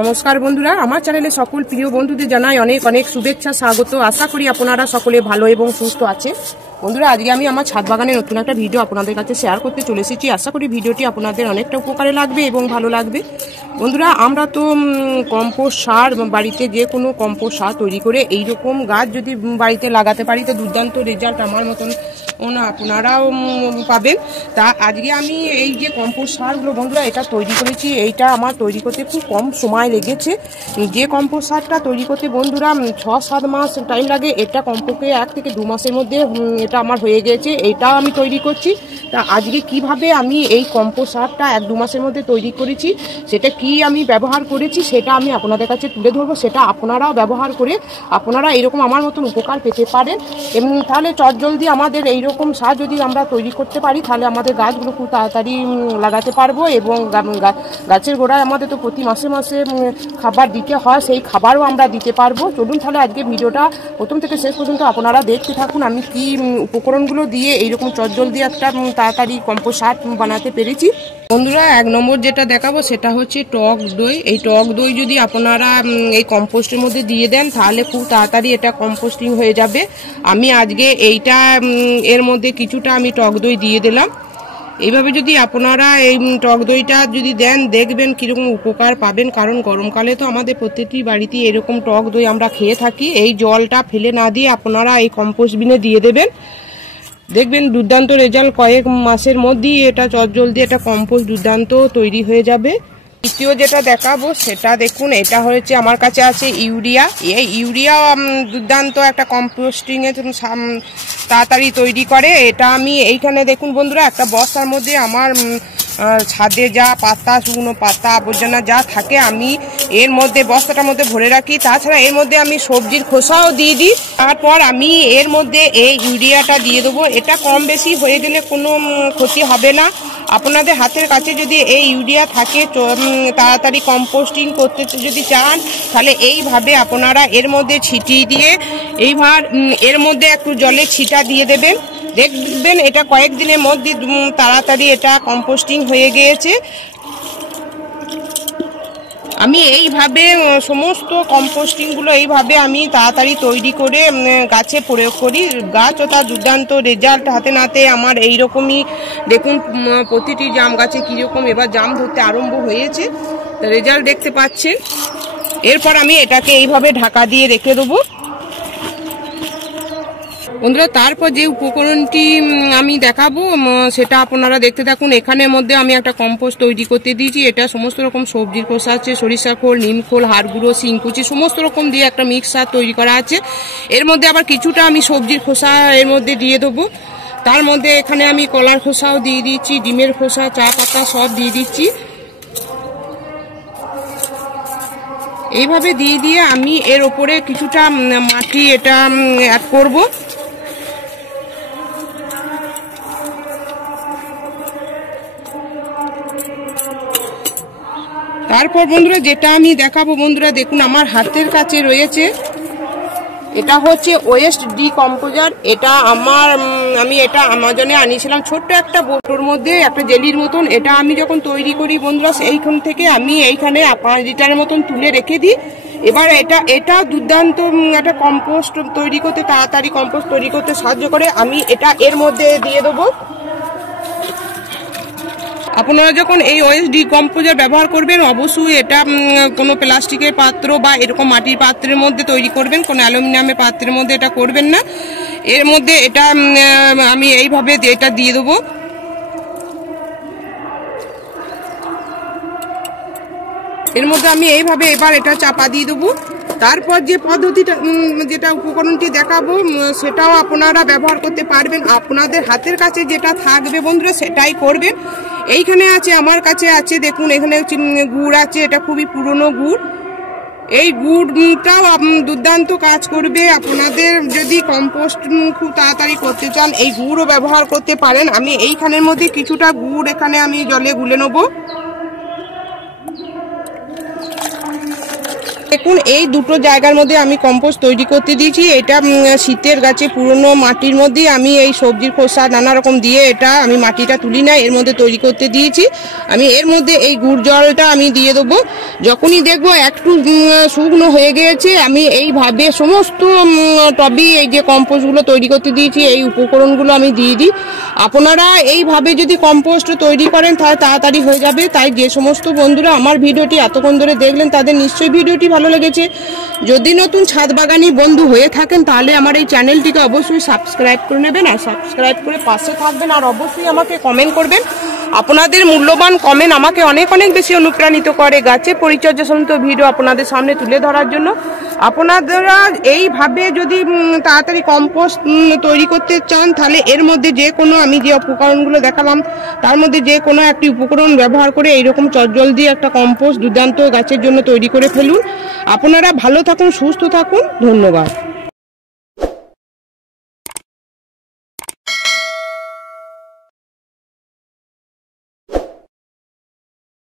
নমস্কার বন্ধুরা, আমার চ্যানেলে সকল প্রিয় বন্ধুদের জানাই অনেক অনেক শুভেচ্ছা, স্বাগত। আশা করি আপনারা সকলে ভালো এবং সুস্থ আছেন। বন্ধুরা, আজকে আমি আমার ছাদ বাগানে নতুন একটা ভিডিও আপনাদের কাছে শেয়ার করতে চলে এসেছি। আশা করি ভিডিওটি আপনাদের অনেকটা উপকারে লাগবে এবং ভালো লাগবে। বন্ধুরা, আমরা তো কম্পোস্ট সার, বাড়িতে যে কোনো কম্পোস্ট সার তৈরি করে এইরকম গাছ যদি বাড়িতে লাগাতে পারি তো দুর্দান্ত রেজাল্ট আমার মতন আপনারাও পাবেন। তা আজকে আমি এই যে কম্পোস্ট সারগুলো বন্ধুরা এটা তৈরি করেছি, এইটা আমার তৈরি করতে খুব কম সময় লেগেছে। যে কম্পোস্ট সারটা তৈরি করতে বন্ধুরা 6-7 মাস টাইম লাগে, এটা কমপক্ষে 1 থেকে 2 মাসের মধ্যে এটা আমার হয়ে গেছে। এটা আমি তৈরি করছি। তা আজকে কিভাবে আমি এই কম্পোস্ট সারটা 1-2 মাসের মধ্যে তৈরি করেছি, সেটা কি আমি ব্যবহার করেছি সেটা আমি আপনাদের কাছে তুলে ধরবো। সেটা আপনারাও ব্যবহার করে আপনারা এরকম আমার মতন উপকার পেতে পারেন। এবং তাহলে চটজলদি আমাদের এইরকম সার যদি আমরা তৈরি করতে পারি তাহলে আমাদের গাছগুলো খুব তাড়াতাড়ি লাগাতে পারবো। এবং গাছের গোড়ায় আমাদের তো প্রতি মাসে মাসে খাবার দিতে হয়, সেই খাবারও আমরা দিতে পারবো। চলুন তাহলে আজকে ভিডিওটা প্রথম থেকে শেষ পর্যন্ত আপনারা দেখতে থাকুন আমি কি উপকরণগুলো দিয়ে এইরকম চটজলদি একটা তাড়াতাড়ি কম্পোস্ট সার বানাতে পেরেছি। বন্ধুরা, 1 নম্বর যেটা দেখাবো সেটা হচ্ছে টক দই। এই টক দই যদি আপনারা এই কম্পোস্টের মধ্যে দিয়ে দেন তাহলে খুব তাড়াতাড়ি এটা কম্পোস্টিং হয়ে যাবে। আমি আজকে এইটা এর মধ্যে কিছুটা আমি টক দই দিয়ে দিলাম। এইভাবে যদি আপনারা এই টক দইটা যদি দেন দেখবেন কীরকম উপকার পাবেন। কারণ গরমকালে তো আমাদের প্রত্যেকটি বাড়িতে এরকম টক দই আমরা খেয়ে থাকি। এই জলটা ফেলে না দিয়ে আপনারা এই কম্পোস্ট বিনে দিয়ে দেবেন, দেখবেন দুর্দান্ত রেজাল্ট। কয়েক মাসের মধ্যেই এটা চটজলদি এটা কম্পোস্ট দুর্দান্ত তৈরি হয়ে যাবে। দ্বিতীয় যেটা দেখাবো সেটা দেখুন, এটা হচ্ছে আমার কাছে আছে ইউরিয়া। এই ইউরিয়া দুর্দান্ত একটা কম্পোস্টিং এর তাড়াতাড়ি তৈরি করে। এটা আমি এইখানে দেখুন বন্ধুরা, একটা বস্তার মধ্যে আমার ছাদে যা পাতা, শুকনো পাতা, আবর্জনা যা থাকে আমি এর মধ্যে বস্তাটার মধ্যে ভরে রাখি। তাছাড়া এর মধ্যে আমি সবজির খোসাও দিয়ে দিই। তারপর আমি এর মধ্যে এই ইউরিয়াটা দিয়ে দেবো। এটা কম বেশি হয়ে গেলে কোনো ক্ষতি হবে না। আপনাদের হাতের কাছে যদি এই ইউরিয়া থাকে, তাড়াতাড়ি কম্পোস্টিং করতে যদি চান তাহলে এইভাবে আপনারা এর মধ্যে ছিটিয়ে দিয়ে এইবার এর মধ্যে একটু জলের ছিটা দিয়ে দেবেন। দেখবেন এটা কয়েকদিনের মধ্যে তাড়াতাড়ি এটা কম্পোস্টিং হয়ে গিয়েছে। আমি এইভাবে সমস্ত কম্পোস্টিংগুলো এইভাবে আমি তাড়াতাড়ি তৈরি করে গাছে প্রয়োগ করি। গাছও তার দুর্দান্ত রেজাল্ট হাতে নাতে আমার এইরকমই দেখুন প্রতিটি জাম গাছে কীরকম এবার জাম ধরতে আরম্ভ হয়েছে, রেজাল্ট দেখতে পাচ্ছেন। এরপর আমি এটাকে এইভাবে ঢাকা দিয়ে রেখে দেবো। বন্ধুরা, তারপর যে উপকরণটি আমি দেখাবো সেটা আপনারা দেখতে থাকুন। এখানের মধ্যে আমি একটা কম্পোস্ট তৈরি করতে দিয়েছি। এটা সমস্ত রকম সবজির খোসা আছে, সরিষা খোল, নিম খোল, হাড় গুঁড়ো, শিংকুচি সমস্ত রকম দিয়ে একটা মিক্স সার তৈরি করা আছে। এর মধ্যে আবার কিছুটা আমি সবজির খোসা এর মধ্যে দিয়ে দেবো। তার মধ্যে এখানে আমি কলার খোসাও দিয়ে দিচ্ছি, ডিমের খোসা, চা পাতা সব দিয়ে দিচ্ছি। এইভাবে দিয়ে দিয়ে আমি এর ওপরে কিছুটা মাটি এটা অ্যাড করবো। তারপর বন্ধুরা যেটা আমি দেখাবো, বন্ধুরা দেখুন আমার হাতের কাছে রয়েছে, এটা হচ্ছে ওয়েস্ট ডিকম্পোজার। এটা আমি এটা অ্যামাজনে আনিয়েছিলাম ছোট্ট একটা বোতলের মধ্যে একটা জেলির মতন। এটা আমি যখন তৈরি করি বন্ধুরা সেইখান থেকে আমি এইখানে 5 লিটারের মতন তুলে রেখে দিই। এবার এটা দুর্দান্ত একটা কম্পোস্ট তৈরি করতে, তাড়াতাড়ি কম্পোস্ট তৈরি করতে সাহায্য করে। আমি এটা এর মধ্যে দিয়ে দেবো। আপনারা যখন এই ওয়েস্ট ডিকম্পোজার ব্যবহার করবেন অবশ্যই এটা কোনো প্লাস্টিকের পাত্র বা এরকম মাটির পাত্রের মধ্যে তৈরি করবেন, কোনো অ্যালুমিনিয়ামের পাত্রের মধ্যে এটা করবেন না। এর মধ্যে এটা আমি এইভাবে এটা দিয়ে দেবো। এর মধ্যে আমি এইভাবে এবার এটা চাপা দিয়ে দেবো। তারপর যে পদ্ধতিটা যেটা উপকরণটি দেখাবো সেটাও আপনারা ব্যবহার করতে পারবেন। আপনাদের হাতের কাছে যেটা থাকবে বন্ধুরা সেটাই করবেন। এইখানে আছে, আমার কাছে আছে দেখুন, এখানে গুড় আছে, এটা খুবই পুরনো গুড়। এই গুড়টাও দুর্দান্ত কাজ করবে। আপনাদের যদি কম্পোস্ট খুব তাড়াতাড়ি করতে চান এই গুড়ও ব্যবহার করতে পারেন। আমি এইখানের মধ্যে কিছুটা গুড় এখানে আমি জলে গুলে নেবো। দেখুন এই দুটো জায়গার মধ্যে আমি কম্পোস্ট তৈরি করতে দিয়েছি। এটা শীতের গাছে পুরনো মাটির মধ্যে আমি এই সবজির খোসা নানা রকম দিয়ে এটা আমি মাটিটা তুলি না, এর মধ্যে তৈরি করতে দিয়েছি। আমি এর মধ্যে এই গুড় জলটা আমি দিয়ে দেবো। যখনই দেখবো একটু শুকনো হয়ে গিয়েছে, আমি এইভাবে সমস্ত টবি এই যে কম্পোস্টগুলো তৈরি করতে দিয়েছি এই উপকরণগুলো আমি দিয়ে দিই। আপনারা এইভাবে যদি কম্পোস্ট তৈরি করেন তাহলে তাড়াতাড়ি হয়ে যাবে। তাই যে সমস্ত বন্ধুরা আমার ভিডিওটি এতক্ষণ ধরে দেখলেন তাদের নিশ্চয়ই ভিডিওটি ভালো লেগেছে। যদি নতুন ছাদ বাগানি বন্ধু হয়ে থাকেন তাহলে আমার এই চ্যানেলটিকে অবশ্যই সাবস্ক্রাইব করে নেবেন, আর সাবস্ক্রাইব করে পাশে থাকবেন, আর অবশ্যই আমাকে কমেন্ট করবেন। আপনাদের মূল্যবান কমেন্ট আমাকে অনেক অনেক বেশি অনুপ্রাণিত করে গাছের পরিচর্যা সম্বন্ধে ভিডিও আপনাদের সামনে তুলে ধরার জন্য। আপনারা এইভাবে যদি তাড়াতাড়ি কম্পোস্ট তৈরি করতে চান তাহলে এর মধ্যে যে কোনো আমি যে উপকরণগুলো দেখালাম তার মধ্যে যে কোনো একটি উপকরণ ব্যবহার করে এইরকম চটজল দিয়ে একটা কম্পোস্ট দুর্দান্ত গাছের জন্য তৈরি করে ফেলুন। আপনারা ভালো থাকুন, সুস্থ থাকুন, ধন্যবাদ।